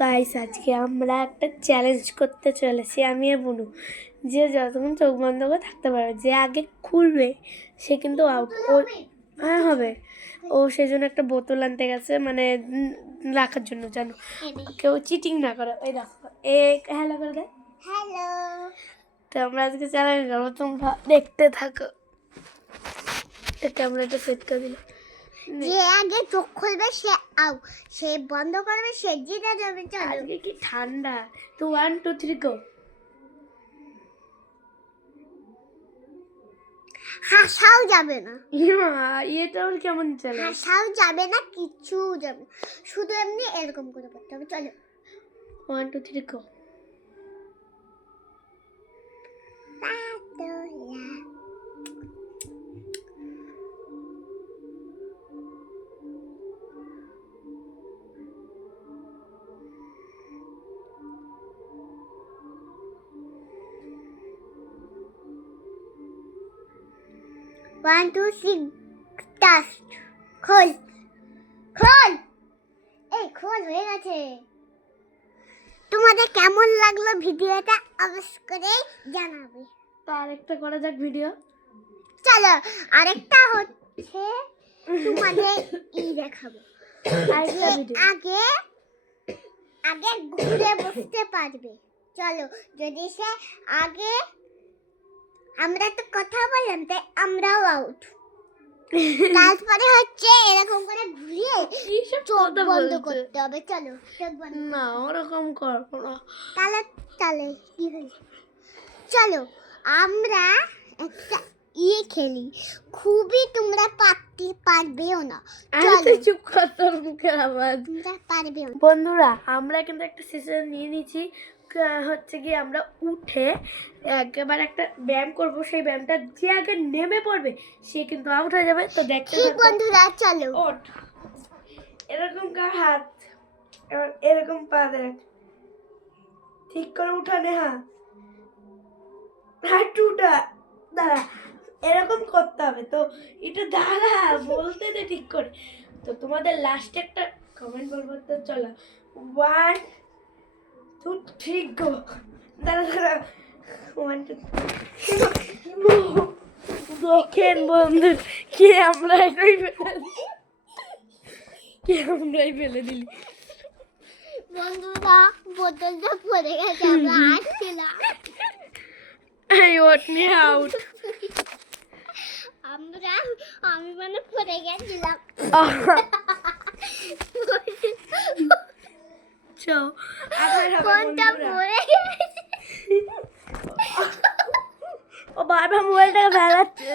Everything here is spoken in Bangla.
গাইস আজকে আমরা একটা চ্যালেঞ্জ করতে চলেছি আমি আর বুনু, যে যতক্ষণ চোখ বন্ধ করে থাকতে পারবে, যে আগে খুলবে সে কিন্তু আউট। ও হ্যাঁ হবে। ও সেজন্য একটা বোতল আনতে গেছে, মানে রাখার জন্য, জানো, কেউ চিটিং না করে। ওই দেখো, এ হ্যালো করে দেয়। হ্যালো। তো আমরা আজকে চ্যালেঞ্জ করবো, তোমরা দেখতে থাকো। এটা আমরা একটা সেট করে দিলাম। যে আগে চোখ খুলবে সে সে বন্ধ করবে সে জিতে যাবে। চলো, আজকে কি ঠান্ডা। তো 1 2 3 গো। হাসাও যাবে না, এটা আবার কেমন চলে? হাসাও যাবে না, কিচ্ছু যাবে না, শুধু এমনি এরকম করে করতে হবে। চলো 1 2 3 গো। ওয়ান টু থ্রি টাস্ট। খোল খোল, এই খোল হয়ে গেছে। তোমাদের কেমন লাগলো ভিডিওটা অবশ্যই করে জানাবে। তো আরেকটা করা যাক ভিডিও। চলো আরেকটা হচ্ছে তোমাদের দেখাবো। আরেকটা ভিডিও। আগে আগে ঘুরে বসতে পারবে। চলো, যদি সে আগে, আমরা তো কথা বললাম তাই আমরাও আউট। তারপরে হচ্ছে এরকম করে ঘুরিয়ে চোখ বন্ধ করতে হবে। চলো চোখ বন্ধ। না ওরকম করবো না। তাহলে তাহলে কি হয়েছে? চলো আমরা একটা খেলি, খুবই তোমরা পারবেও না। চলো চুপ কর, তোর মুখের আওয়াজ। তোমরা পারবেও না। বন্ধুরা আমরা কিন্তু একটা সিজন নিয়ে নিয়েছি, হচ্ছে কি আমরা উঠে একেবারে একটা ব্যায়াম করব। সেই ব্যায়ামটা যে আগে নেমে পড়বে সে কিন্তু আউট হয়ে যাবে। তো দেখতে ঠিক থাকো। বন্ধুরা চলো। ওঠ, এরকম কার হাত, এবার এরকম পা দেখ, ঠিক করে উঠানে। হ্যাঁ হাঁটুটা দাঁড়া, এরকম করতে হবে। তো এটা দাঁড়া, বলতে দে ঠিক করে। তো তোমাদের লাস্টে একটা কমেন্ট বলবো, তো চলো 1 2 3 গো। দাঁড়া দাঁড়া, 1 2 দেখেন বন্ধু, কে আমরাই ফেলে দিলি। বন্ধুরা বোতলটা পড়ে গেছে, আমরা হাঁটছিলাম। এই ওট নিয়ে আউট। আমি মানে পড়ে গেছিলাম। ফোনটা পড়ে গেছে। ও বারবার মোবাইলটাকে ফেলাচ্ছে।